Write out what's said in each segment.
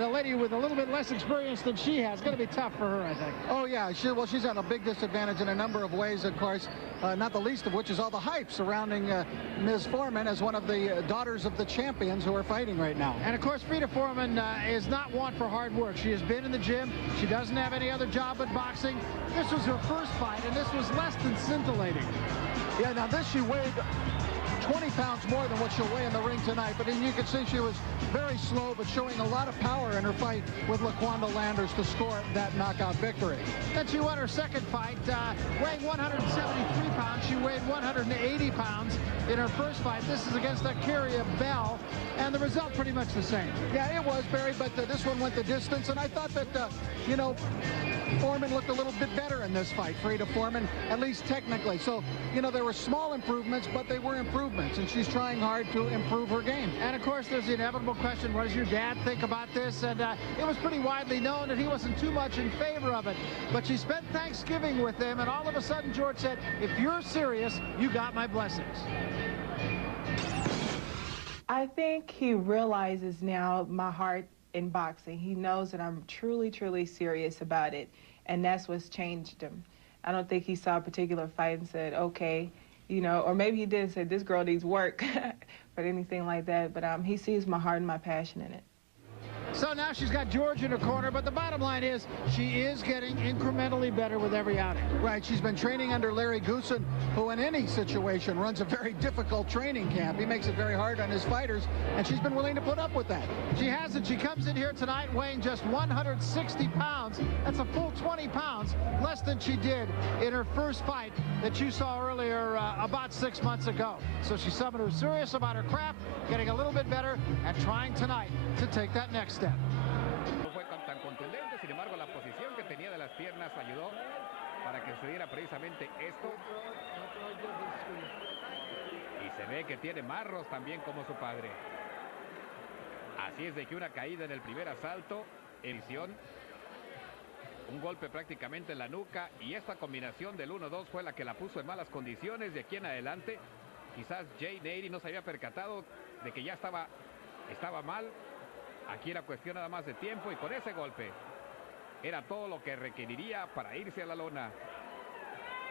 a lady with a little bit less experience than she has. It's going to be tough for her, I think. Oh, yeah. She's at a big disadvantage in a number of ways, of course, not the least of which is all the hype surrounding Ms. Foreman as one of the daughters of the champions who are fighting right now. And, of course, Freeda Foreman is not one for hard work. She has been in the gym. She doesn't have any other job but boxing. This was her first fight, and this was less than scintillating. Yeah, now this she weighed 20 pounds more than what she'll weigh in the ring tonight, but you can see she was very slow, but showing a lot of power in her fight with LaQuanda Landers to score that knockout victory. Then she won her second fight, weighing 173 pounds. She weighed 180 pounds in her first fight. This is against Kyria Bell, and the result pretty much the same. Yeah, it was, Barry, but this one went the distance, and I thought that, you know, Foreman looked a little bit better in this fight, Freeda Foreman, at least technically. So, you know, there were small improvements, but they were improvements, and she's trying hard to improve her game. And, of course, there's the inevitable question, what does your dad think about this? And it was pretty widely known that he wasn't too much in favor of it. But she spent Thanksgiving with him, and all of a sudden George said, if you're serious, you got my blessings. I think he realizes now my heart in boxing. He knows that I'm truly, truly serious about it, and that's what's changed him. I don't think he saw a particular fight and said, okay, you know, or maybe he did say, this girl needs work, or anything like that, but he sees my heart and my passion in it. So now she's got George in her corner, but the bottom line is she is getting incrementally better with every outing. Right, she's been training under Larry Goosen, who in any situation runs a very difficult training camp. He makes it very hard on his fighters, and she's been willing to put up with that. She hasn't. She comes in here tonight weighing just 160 pounds. That's a full 20 pounds less than she did in her first fight that you saw earlier about 6 months ago. So she's someone who's serious about her craft, getting a little bit better, and trying tonight to take that next step. No fue tan contundente, sin embargo la posición que tenía de las piernas ayudó para que sucediera precisamente esto. Y se ve que tiene marros también como su padre. Así es de que una caída en el primer asalto, elisión, un golpe prácticamente en la nuca, y esta combinación del 1-2 fue la que la puso en malas condiciones. De aquí en adelante quizás Jay Nady no se había percatado de que ya estaba mal. Aquí era cuestión nada más de tiempo, y con ese golpe era todo lo que requeriría para irse a la lona.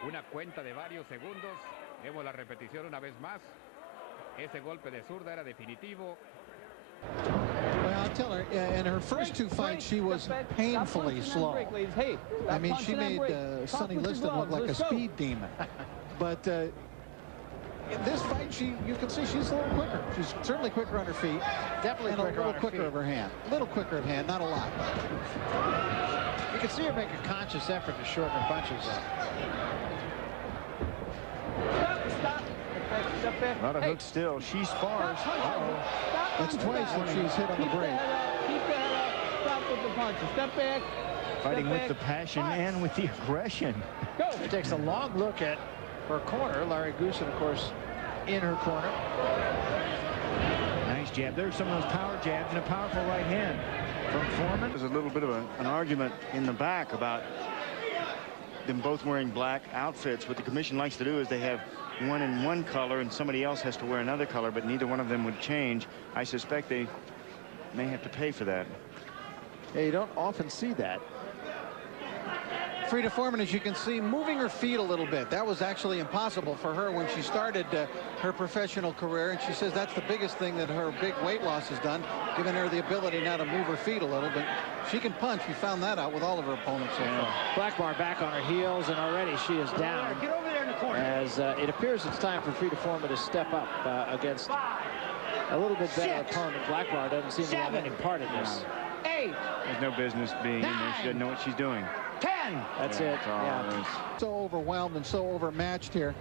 Una cuenta de varios segundos. Vemos la repetición una vez más. Ese golpe de zurda era definitivo. Well, I'll tell her, in her first two fights, she was painfully slow. I mean, she made Sonny Liston look like a speed demon. But in this fight, you can see she's a little quicker. She's certainly quicker on her feet. Definitely and a little quicker of her hand. A little quicker of hand, not a lot. You can see her make a conscious effort to shorten her punches. Not a hook still. She spars. That's twice that she's hit on the break. Keep the head up. Stop with the punches. Step back. Fighting with the passion and with the aggression. Go. She takes a long look at her corner. Larry Goosen, of course, in her corner. Nice jab. There's some of those power jabs and a powerful right hand from Foreman. There's a little bit of an argument in the back about them both wearing black outfits. What the commission likes to do is they have one in one color and somebody else has to wear another color, but neither one of them would change. I suspect they may have to pay for that. Yeah, you don't often see that. Freeda Foreman, as you can see, moving her feet a little bit. That was actually impossible for her when she started her professional career, and she says that's the biggest thing that her big weight loss has done, giving her the ability now to move her feet a little bit. She can punch. We found that out with all of her opponents so far. Blackbar back on her heels, and already she is down. Get over there in the corner. As it appears it's time for Freeda Foreman to step up against a little bit better opponent. Blackbar doesn't seem to have any part in this. 8. There's no business being in there. She doesn't know what she's doing. 10. That's it. Yeah. So overwhelmed and so overmatched here.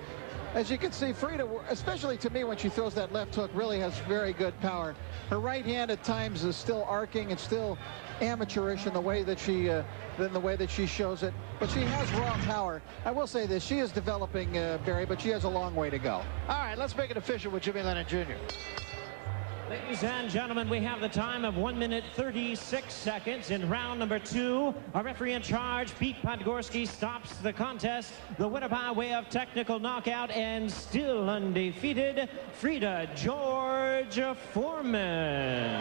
As you can see, Freeda, especially to me when she throws that left hook, really has very good power. Her right hand at times is still arcing and still amateurish in the way that she shows it, but she has raw power. I will say this: she is developing, Barry, but she has a long way to go. All right, let's make it official with Jimmy Lennon Jr. Ladies and gentlemen, we have the time of 1 minute 36 seconds in round number 2. Our referee in charge, Pete Podgorski, stops the contest. The winner by way of technical knockout and still undefeated, Freeda George Foreman.